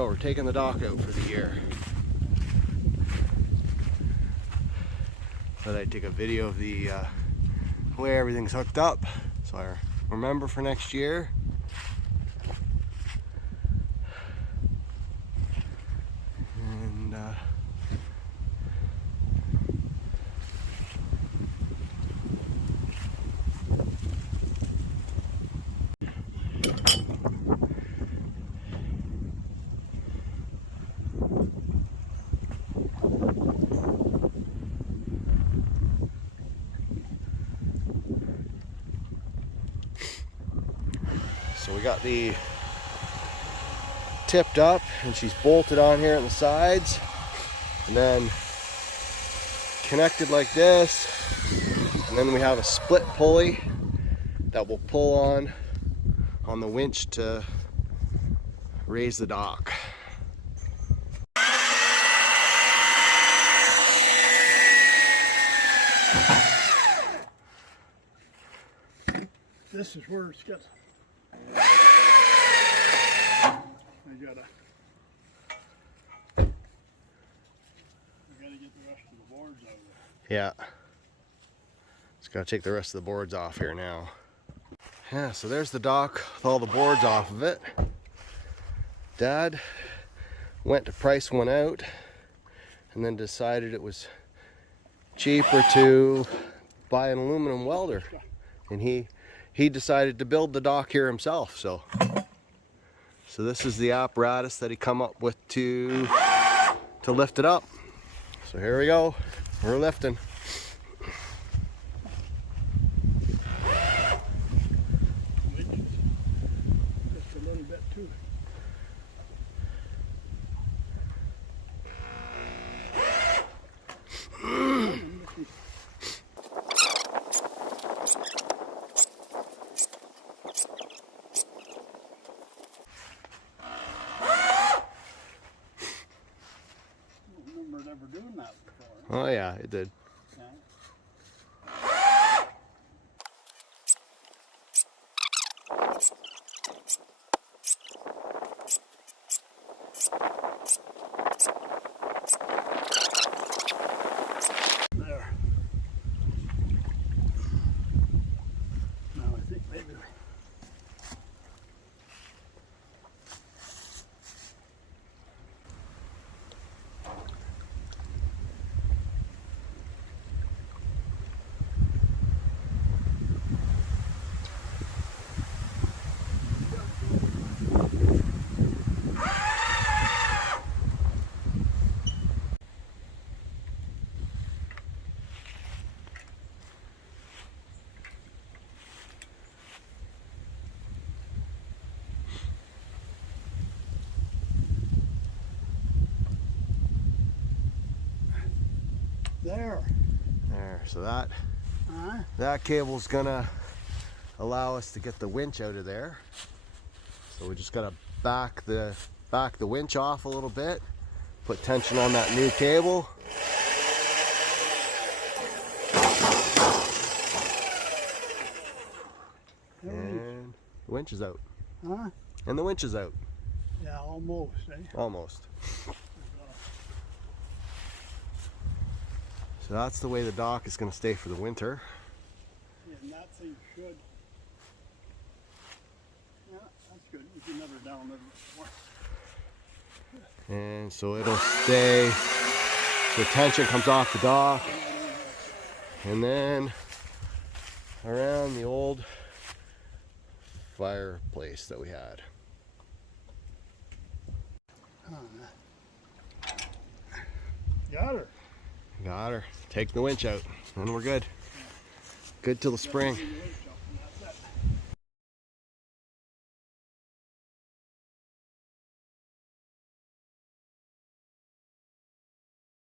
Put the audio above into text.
go. We're taking the dock out for the year. Thought I'd take a video of the way everything's hooked up, so I remember for next year. And so we got the tipped up and she's bolted on here on the sides and then connected like this, and then we have a split pulley that will pull on the winch to raise the dock. This is where it's got. I gotta get the rest of the boards out of there. Yeah. Just gotta take the rest of the boards off here now. Yeah, so there's the dock with all the boards off of it. Dad went to price one out and then decided it was cheaper to buy an aluminum welder. And he decided to build the dock here himself. So this is the apparatus that he come up with to lift it up. So here we go. We're lifting. Just a little bit too. Ever doing that before. Oh yeah, it did. Yeah. There. Now I think maybe there. So that cable's gonna allow us to get the winch out of there. So we just gotta back the winch off a little bit, put tension on that new cable. And the winch is out. Huh? And the winch is out. Yeah, almost, eh? Almost. So that's the way the dock is going to stay for the winter. Yeah, and that thing should. Yeah, that's good. You can never down it more. And so it'll stay, the tension comes off the dock, and then around the old fireplace that we had. Got her. Got her. Take the winch out, and we're good. Good till the spring. Winch